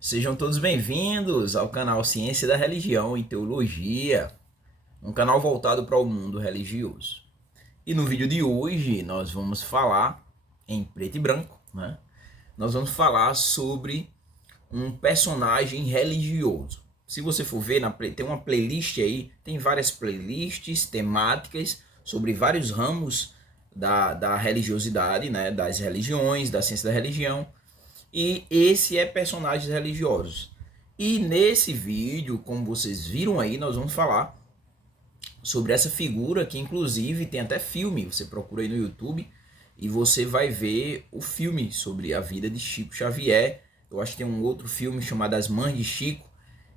Sejam todos bem-vindos ao canal Ciência da Religião e Teologia, um canal voltado para o mundo religioso. E no vídeo de hoje nós vamos falar, em preto e branco, né? Nós vamos falar sobre um personagem religioso. Se você for ver, tem uma playlist aí, tem várias playlists temáticas sobre vários ramos da religiosidade, né? Das religiões, da ciência da religião. E esse é personagens religiosos. E nesse vídeo, como vocês viram aí, nós vamos falar sobre essa figura que inclusive tem até filme. Você procura aí no YouTube e você vai ver o filme sobre a vida de Chico Xavier. Eu acho que tem um outro filme chamado As Mães de Chico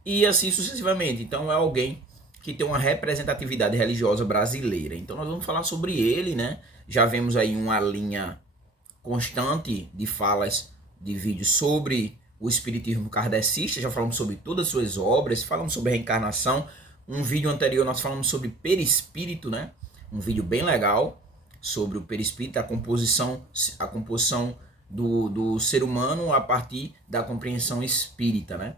e assim sucessivamente. Então é alguém que tem uma representatividade religiosa brasileira. Então nós vamos falar sobre ele, né? Já vemos aí uma linha constante de falas de vídeos sobre o espiritismo kardecista, já falamos sobre todas as suas obras, falamos sobre reencarnação. Um vídeo anterior nós falamos sobre perispírito, né? Um vídeo bem legal sobre o perispírito, a composição do ser humano a partir da compreensão espírita, né?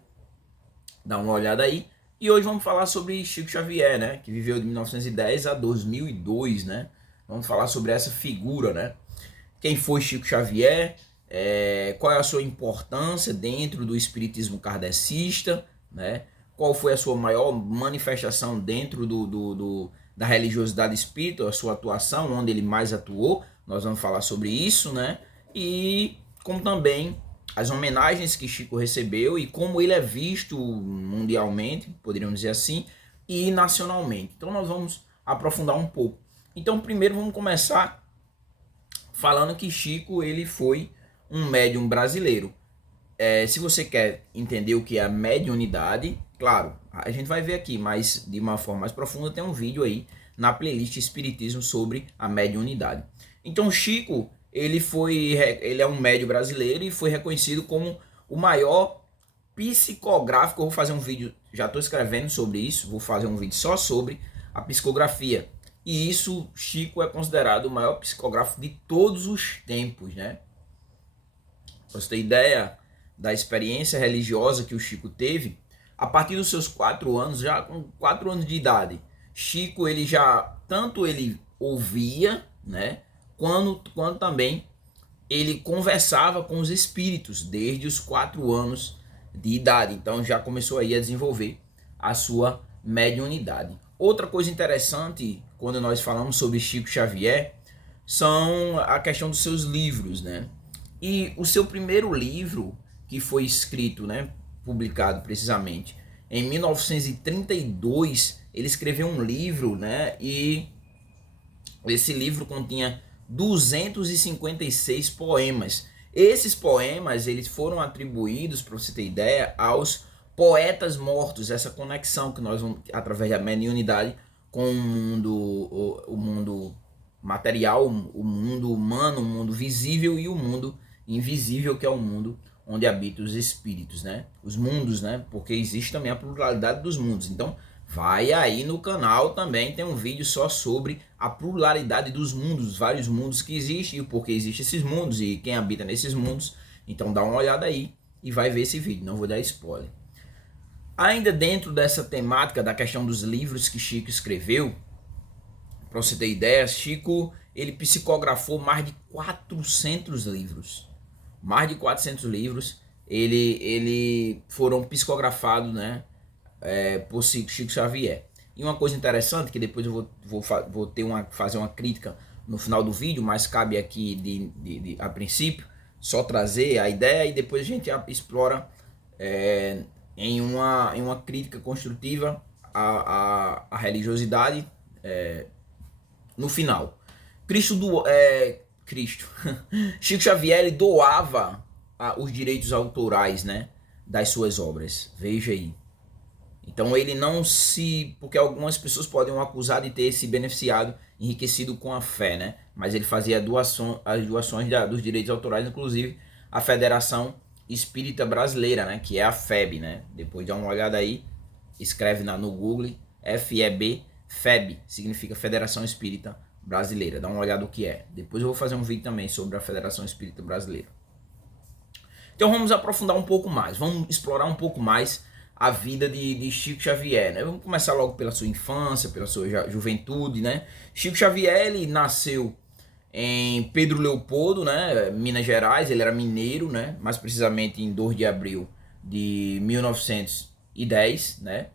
Dá uma olhada aí. E hoje vamos falar sobre Chico Xavier, né? Que viveu de 1910 a 2002, né? Vamos falar sobre essa figura, né? Quem foi Chico Xavier, qual é a sua importância dentro do espiritismo kardecista, né? Qual foi a sua maior manifestação dentro da religiosidade espírita, a sua atuação, onde ele mais atuou, nós vamos falar sobre isso, né? E como também as homenagens que Chico recebeu e como ele é visto mundialmente, poderíamos dizer assim, e nacionalmente. Então nós vamos aprofundar um pouco. Então primeiro vamos começar falando que Chico ele foi um médium brasileiro. Se você quer entender o que é a mediunidade, claro, a gente vai ver aqui, mas de uma forma mais profunda tem um vídeo aí na playlist Espiritismo sobre a mediunidade. Então Chico, ele é um médium brasileiro e foi reconhecido como o maior psicográfico. Eu vou fazer um vídeo, já estou escrevendo sobre isso, vou fazer um vídeo só sobre a psicografia. E isso, Chico é considerado o maior psicógrafo de todos os tempos, né? Pra você ter ideia da experiência religiosa que o Chico teve, a partir dos seus 4 anos, já com 4 anos de idade, Chico ele já, tanto ele ouvia, né, quando também ele conversava com os espíritos desde os 4 anos de idade. Então já começou aí a desenvolver a sua mediunidade. Outra coisa interessante quando nós falamos sobre Chico Xavier são a questão dos seus livros, né? E o seu primeiro livro, que foi escrito, né, publicado precisamente em 1932, ele escreveu um livro, né? E esse livro continha 256 poemas. Esses poemas eles foram atribuídos, para você ter ideia, aos poetas mortos. Essa conexão que nós vamos, através da mediunidade, com o mundo material, o mundo humano, o mundo visível e o mundo invisível, que é o mundo onde habitam os espíritos, né? Os mundos, né? Porque existe também a pluralidade dos mundos. Então, vai aí no canal também, tem um vídeo só sobre a pluralidade dos mundos, vários mundos que existem e o porquê existem esses mundos e quem habita nesses mundos. Então dá uma olhada aí e vai ver esse vídeo, não vou dar spoiler. Ainda dentro dessa temática da questão dos livros que Chico escreveu, para você ter ideia, Chico ele psicografou mais de 400 livros. Mais de 400 livros ele foram psicografados, né, por Chico Xavier. E uma coisa interessante, que depois eu vou fazer uma crítica no final do vídeo, mas cabe aqui a princípio só trazer a ideia e depois a gente explora em uma crítica construtiva à religiosidade no final. Cristo. Chico Xavier ele doava os direitos autorais, né, das suas obras. Veja aí. Então ele não se... Porque algumas pessoas podem o acusar de ter se beneficiado, enriquecido com a fé, né? Mas ele fazia as doações dos direitos autorais, inclusive a Federação Espírita Brasileira, né? Que é a FEB, né? Depois dá uma olhada aí, escreve no Google, FEB, FEB, significa Federação Espírita Brasileira. Dá uma olhada o que é. Depois eu vou fazer um vídeo também sobre a Federação Espírita Brasileira. Então vamos aprofundar um pouco mais, vamos explorar um pouco mais a vida de Chico Xavier, né? Vamos começar logo pela sua infância, pela sua juventude, né? Chico Xavier, ele nasceu em Pedro Leopoldo, né, Minas Gerais. Ele era mineiro, né, mais precisamente em 2 de abril de 1910, né.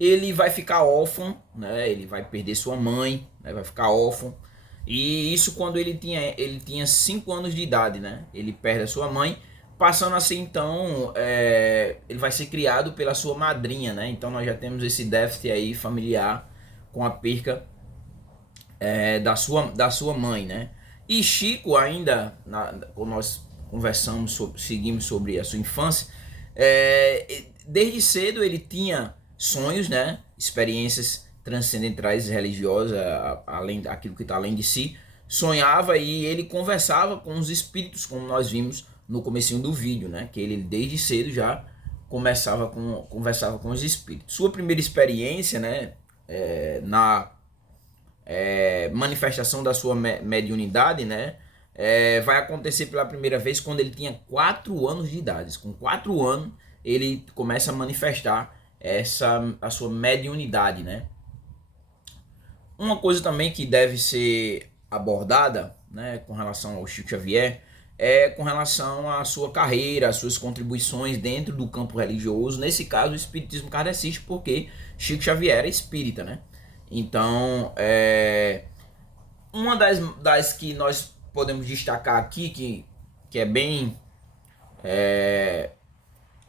Ele vai ficar órfão, né, ele vai perder sua mãe, né, vai ficar órfão. E isso quando ele tinha 5 anos de idade, né? Ele perde a sua mãe, passando assim então, ele vai ser criado pela sua madrinha, né? Então nós já temos esse déficit aí familiar com a perca da sua mãe, né? E Chico ainda, quando nós conversamos, seguimos sobre a sua infância, desde cedo ele tinha sonhos, né? Experiências transcendentais religiosas, além daquilo que está além de si. Sonhava e ele conversava com os espíritos, como nós vimos no comecinho do vídeo, né? Que ele desde cedo já conversava com os espíritos. Sua primeira experiência, né? Na manifestação da sua mediunidade, né? Vai acontecer pela primeira vez quando ele tinha 4 anos de idade. Com 4 anos ele começa a manifestar a sua mediunidade, né? Uma coisa também que deve ser abordada, né, com relação ao Chico Xavier, é com relação à sua carreira, às suas contribuições dentro do campo religioso, nesse caso o espiritismo kardecista, porque Chico Xavier era espírita, né? Então, uma das que nós podemos destacar aqui, que é bem, é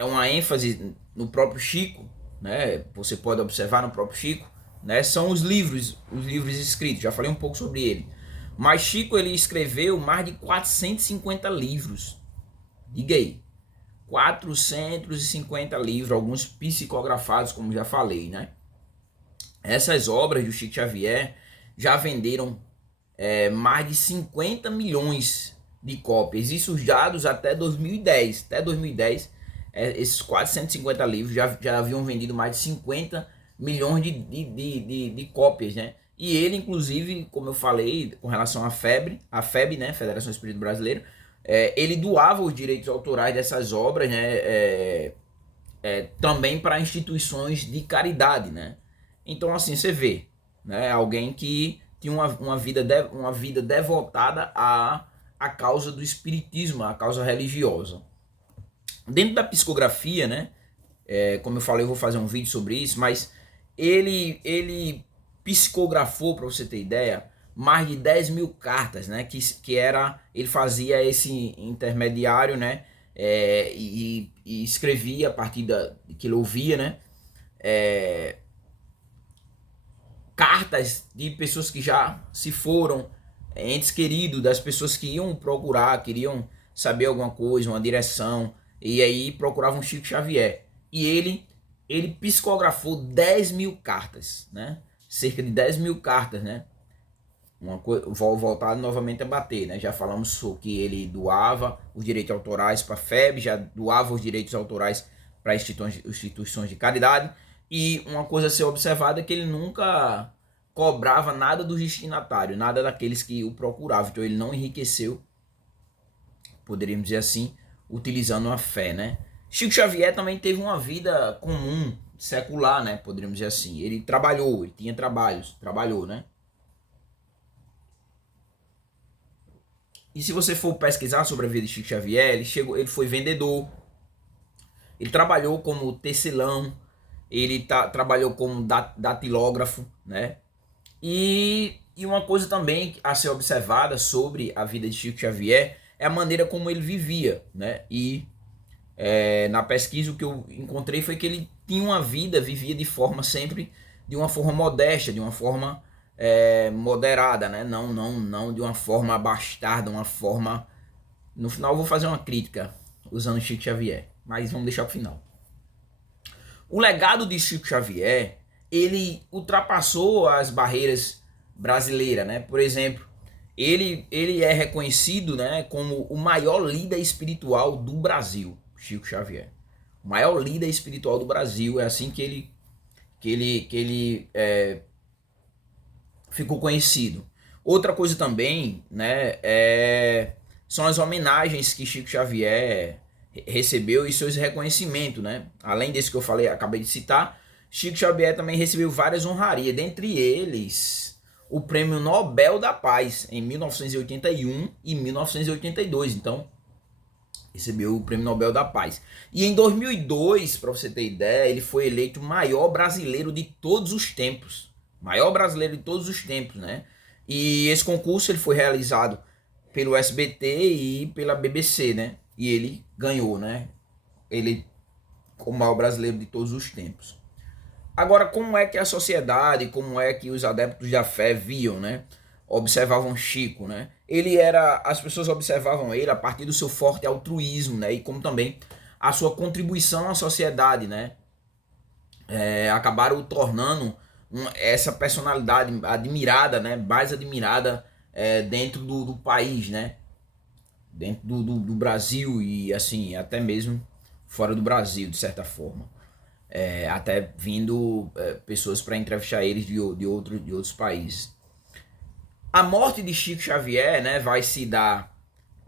uma ênfase no próprio Chico, né? Você pode observar no próprio Chico, né? São os livros escritos. Já falei um pouco sobre ele. Mas Chico, ele escreveu mais de 450 livros. Diga aí. 450 livros, alguns psicografados, como já falei, né? Essas obras do Chico Xavier já venderam mais de 50 milhões de cópias. Isso os dados até 2010. Até 2010, esses 450 livros já haviam vendido mais de 50 milhões de cópias, né? E ele, inclusive, como eu falei, com relação à FEB, né, Federação Espírita Brasileira, ele doava os direitos autorais dessas obras, né, também para instituições de caridade, né? Então, assim, você vê, né, alguém que tinha uma vida devotada à causa do espiritismo, à causa religiosa. Dentro da psicografia, né, como eu falei, eu vou fazer um vídeo sobre isso, mas ele psicografou, para você ter ideia, mais de 10 mil cartas, né? Ele fazia esse intermediário, né? E escrevia a partir que ele ouvia, né? Cartas de pessoas que já se foram, entes queridos, das pessoas que iam procurar, queriam saber alguma coisa, uma direção, e aí procuravam Chico Xavier. E ele psicografou 10 mil cartas, né? Cerca de 10 mil cartas, né? Vou voltar novamente a bater, né? Já falamos sobre que ele doava os direitos autorais para a FEB, já doava os direitos autorais para instituições de caridade. E uma coisa a ser observada é que ele nunca cobrava nada do destinatário, nada daqueles que o procuravam. Então ele não enriqueceu, poderíamos dizer assim, utilizando a fé, né? Chico Xavier também teve uma vida comum, secular, né? Poderíamos dizer assim. Ele trabalhou, ele tinha trabalhou, né? E se você for pesquisar sobre a vida de Chico Xavier, ele foi vendedor, ele trabalhou como tecelão, ele trabalhou como datilógrafo, né? E uma coisa também a ser observada sobre a vida de Chico Xavier é a maneira como ele vivia, né? E na pesquisa o que eu encontrei foi que ele tinha uma vida, vivia de uma forma modesta, de uma forma moderada, né? Não de uma forma abastada, uma forma... No final eu vou fazer uma crítica usando Chico Xavier, mas vamos deixar para o final. O legado de Chico Xavier, ele ultrapassou as barreiras brasileiras, né? Por exemplo, ele é reconhecido, né, como o maior líder espiritual do Brasil, Chico Xavier. O maior líder espiritual do Brasil, é assim que ele ficou conhecido. Outra coisa também, né, são as homenagens que Chico Xavier recebeu os seus reconhecimentos, né? Além desse que eu falei, acabei de citar, Chico Xavier também recebeu várias honrarias, dentre eles o Prêmio Nobel da Paz em 1981 e 1982. Então, recebeu o Prêmio Nobel da Paz. E em 2002, para você ter ideia, ele foi eleito o maior brasileiro de todos os tempos. Maior brasileiro de todos os tempos, né? E esse concurso ele foi realizado pelo SBT e pela BBC, né? E ele ganhou, né? Ele como o maior brasileiro de todos os tempos. Agora, como é que a sociedade, como é que os adeptos da fé viam, né? Observavam Chico, né? As pessoas observavam ele a partir do seu forte altruísmo, né? E como também a sua contribuição à sociedade, né? Acabaram o tornando essa personalidade admirada, né? Mais admirada dentro do país, né? Dentro do Brasil e assim, até mesmo fora do Brasil, de certa forma. Até vindo pessoas para entrevistar eles de outros países. A morte de Chico Xavier, né, vai se dar.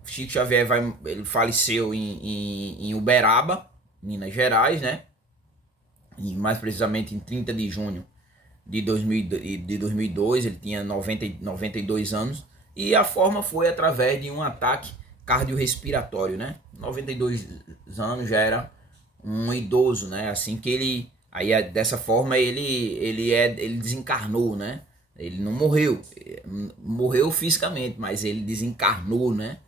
Chico Xavier ele faleceu em Uberaba, Minas Gerais, né? E mais precisamente em 30 de junho de 2002, ele tinha 92 anos. E a forma foi através de um ataque cardiorrespiratório, né? 92 anos já era um idoso, né? Assim que ele, aí dessa forma ele desencarnou, né? Ele não morreu fisicamente, mas ele desencarnou, né?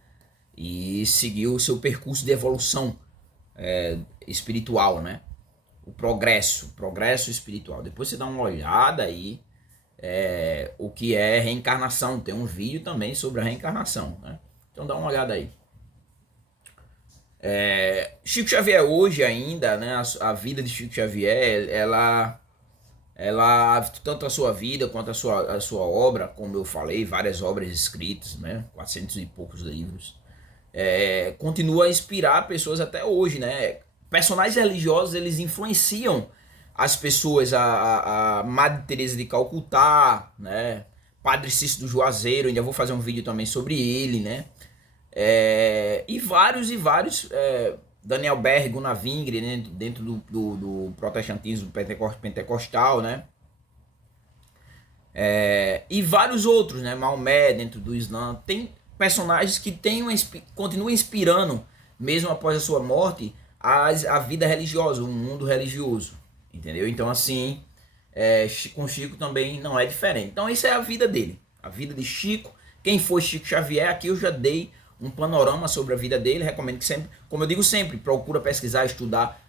E seguiu o seu percurso de evolução espiritual, né? O progresso espiritual. Depois você dá uma olhada aí o que é reencarnação. Tem um vídeo também sobre a reencarnação, né? Então dá uma olhada aí. Chico Xavier hoje ainda, né, a vida de Chico Xavier, ela tanto a sua vida quanto a sua obra, como eu falei, várias obras escritas, né, 400 e poucos livros, continua a inspirar pessoas até hoje, né? Personagens religiosos, eles influenciam as pessoas, a Madre Teresa de Calcutá, né, Padre Cícero do Juazeiro, ainda vou fazer um vídeo também sobre ele, né? E vários, Daniel Berg, Gunnar Wingre, né, dentro do protestantismo pentecostal, né? E vários outros, né? Maomé dentro do Islã. Tem personagens que continuam inspirando, mesmo após a sua morte, a vida religiosa, o mundo religioso, entendeu? Então assim, com Chico também não é diferente. Então isso é a vida dele, a vida de Chico. Quem foi Chico Xavier, aqui eu já dei um panorama sobre a vida dele. Recomendo que sempre, como eu digo sempre, procura pesquisar, estudar,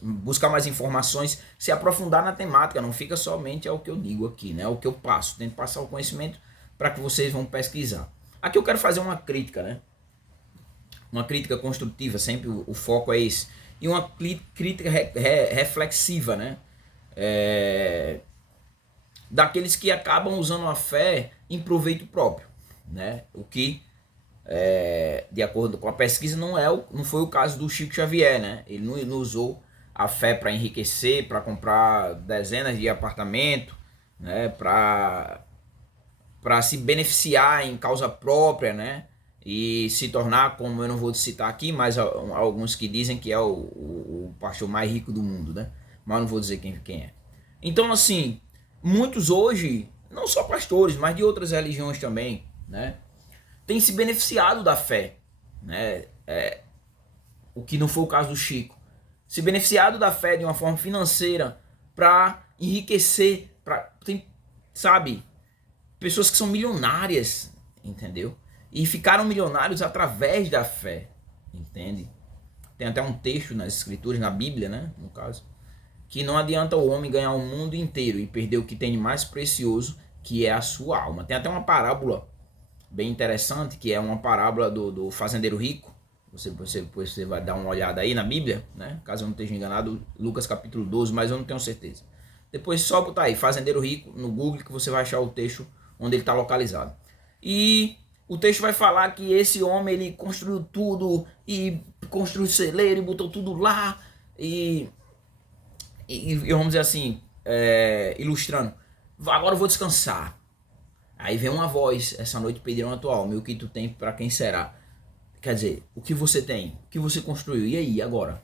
buscar mais informações, se aprofundar na temática, não fica somente ao que eu digo aqui, né? O que eu passo, tento passar o conhecimento para que vocês vão pesquisar. Aqui eu quero fazer uma crítica, né? Uma crítica construtiva, sempre o foco é esse. E uma crítica reflexiva, né? Daqueles que acabam usando a fé em proveito próprio, né? O que, de acordo com a pesquisa, não foi o caso do Chico Xavier, né? Ele não usou a fé para enriquecer, para comprar dezenas de apartamentos, né? Para se beneficiar em causa própria, né? E se tornar, como eu não vou citar aqui, mas alguns que dizem que é o pastor mais rico do mundo, né? Mas eu não vou dizer quem é. Então, assim, muitos hoje, não só pastores, mas de outras religiões também, né, têm se beneficiado da fé, né? O que não foi o caso do Chico. Se beneficiado da fé de uma forma financeira para enriquecer, tem, sabe, pessoas que são milionárias, entendeu? E ficaram milionários através da fé, entende? Tem até um texto nas escrituras, na Bíblia, né, no caso, que não adianta o homem ganhar o mundo inteiro e perder o que tem de mais precioso, que é a sua alma. Tem até uma parábola bem interessante, que é uma parábola do fazendeiro rico. Você vai dar uma olhada aí na Bíblia, né? Caso eu não esteja enganado, Lucas capítulo 12, mas eu não tenho certeza. Depois só botar aí, fazendeiro rico, no Google, que você vai achar o texto onde ele está localizado. E o texto vai falar que esse homem, ele construiu tudo, e construiu celeiro, e botou tudo lá, e vamos dizer assim, ilustrando, agora eu vou descansar. Aí vem uma voz, essa noite pediram a tua alma, e o que tu tem para quem será? Quer dizer, o que você tem, o que você construiu, e aí, agora?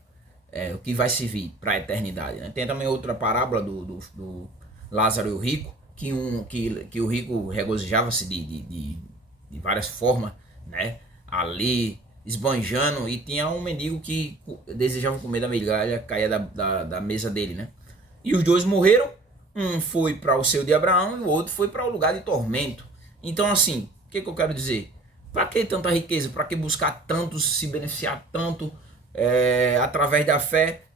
O que vai servir para a eternidade, né? Tem também outra parábola do Lázaro e o rico, que o rico regozijava-se de várias formas, né? Ali, esbanjando, e tinha um mendigo que desejava comer da migalha, caía da mesa dele, né? E os dois morreram, um foi para o seio de Abraão e o outro foi para o lugar de tormento. Então, assim, o que eu quero dizer? Para que tanta riqueza? Para que buscar tanto, se beneficiar tanto através da fé?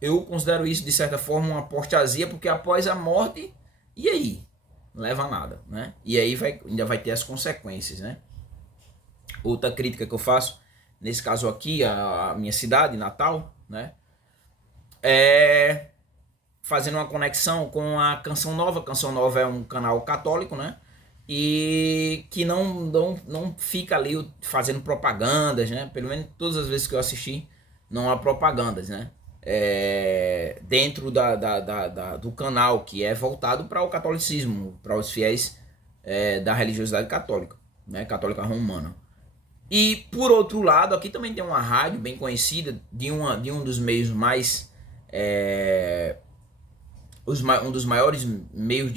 Eu considero isso, de certa forma, uma apostasia, porque após a morte, e aí? Não leva a nada, né? E aí ainda vai ter as consequências, né? Outra crítica que eu faço, nesse caso aqui, a minha cidade, Natal, né? Fazendo uma conexão com a Canção Nova. Canção Nova é um canal católico, né? E que não fica ali fazendo propagandas, né? Pelo menos todas as vezes que eu assisti, não há propagandas, né? Dentro do canal, que é voltado para o catolicismo, para os fiéis da religiosidade católica, né? Católica romana. E por outro lado, aqui também tem uma rádio bem conhecida de um dos meios mais um dos maiores meios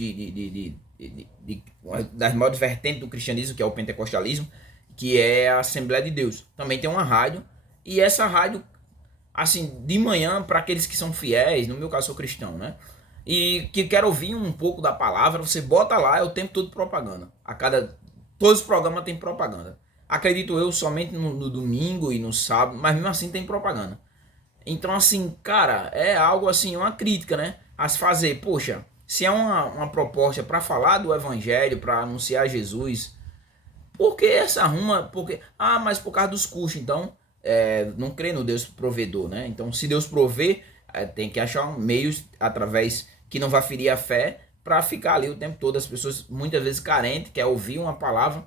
das maiores vertentes do cristianismo, que é o pentecostalismo, que é a Assembleia de Deus. Também tem uma rádio, e essa rádio, assim, de manhã, para aqueles que são fiéis, no meu caso sou cristão, né? E que quer ouvir um pouco da palavra, você bota lá, é o tempo todo propaganda. Todos os programas tem propaganda. Acredito eu, somente no domingo e no sábado, mas mesmo assim tem propaganda. Então, assim, cara, é algo assim, uma crítica, né? A se fazer, poxa, se é uma proposta para falar do evangelho, para anunciar Jesus, por que essa arruma? Mas por causa dos custos, então, não crê no Deus provedor, né? Então, se Deus prover, tem que achar meios através que não vai ferir a fé, para ficar ali o tempo todo. As pessoas muitas vezes carentes, quer ouvir uma palavra,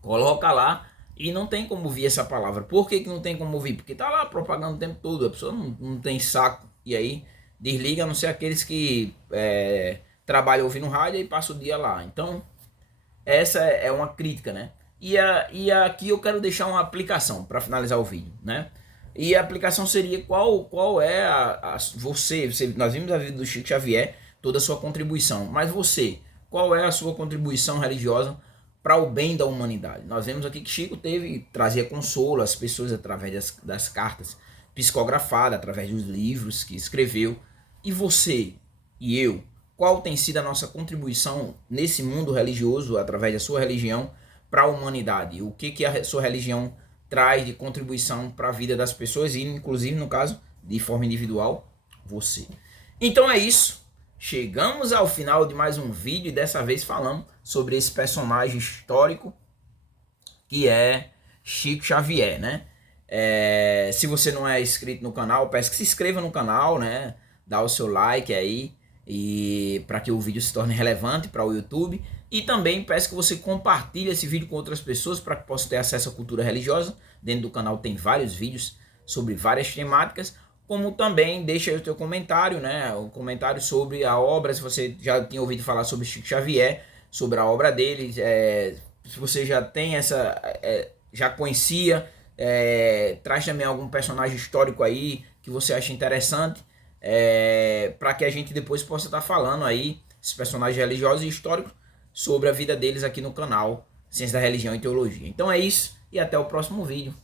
coloca lá e não tem como ouvir essa palavra. Por que não tem como ouvir? Porque tá lá propagando o tempo todo, a pessoa não tem saco, e aí desliga, a não ser aqueles que trabalham ouvindo rádio e passam o dia lá. Então, essa é uma crítica, né? E aqui eu quero deixar uma aplicação para finalizar o vídeo, né? E a aplicação seria qual é você, nós vimos a vida do Chico Xavier, toda a sua contribuição, mas você, qual é a sua contribuição religiosa para o bem da humanidade? Nós vemos aqui que Chico trazia consolo às pessoas através das cartas psicografadas, através dos livros que escreveu. E você e eu, qual tem sido a nossa contribuição nesse mundo religioso, através da sua religião, para a humanidade? O que a sua religião traz de contribuição para a vida das pessoas, e inclusive, no caso, de forma individual, você. Então é isso. Chegamos ao final de mais um vídeo, e dessa vez falamos sobre esse personagem histórico que é Chico Xavier, né? Se você não é inscrito no canal, peço que se inscreva no canal, né? Dá o seu like aí, e para que o vídeo se torne relevante para o YouTube. E também peço que você compartilhe esse vídeo com outras pessoas para que possam ter acesso à cultura religiosa. Dentro do canal tem vários vídeos sobre várias temáticas. Como também deixa aí o teu comentário, né? O comentário sobre a obra, se você já tinha ouvido falar sobre Chico Xavier, sobre a obra dele, se você já tem já conhecia, traz também algum personagem histórico aí que você acha interessante, para que a gente depois possa estar falando aí, esses personagens religiosos e históricos, sobre a vida deles aqui no canal Ciência da Religião e Teologia. Então é isso, e até o próximo vídeo.